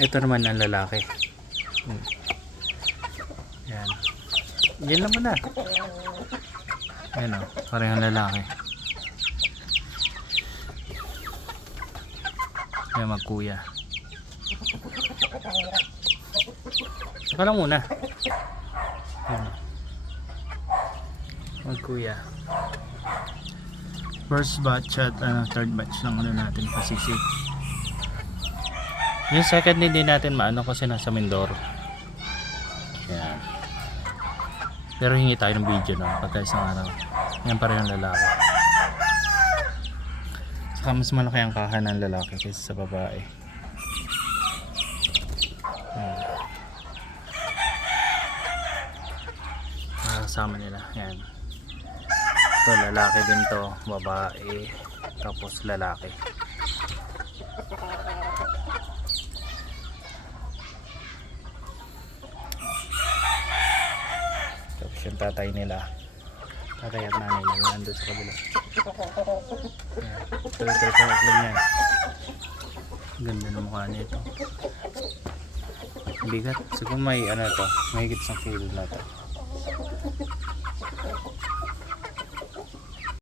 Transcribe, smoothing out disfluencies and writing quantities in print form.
Ito naman ang lalaki. Yan. Yan lang muna. Yan o, parehong lalaki. Yan magkuya. Saka lang muna. Yan. Magkuya. First batch at third batch lang natin pasisig. Yung second hindi natin maano kasi nasa Mindoro. Yan. Pero hingi tayo ng video na pagka isang araw. Yan pa rin ang lalaki. Saka mas malaki ang kaha ng lalaki kaysa sa babae. Yan. Nakasama nila. Yan. Ito lalaki din to. Babae. Tapos lalaki. Tapos yung tatay nila. Tatay at nanay nila nandun sa kabila. Tuloy-tuloy lang yan. Ganda ng mukha nito. Bigat. Siguro may ano to. May higit sa kilo na to.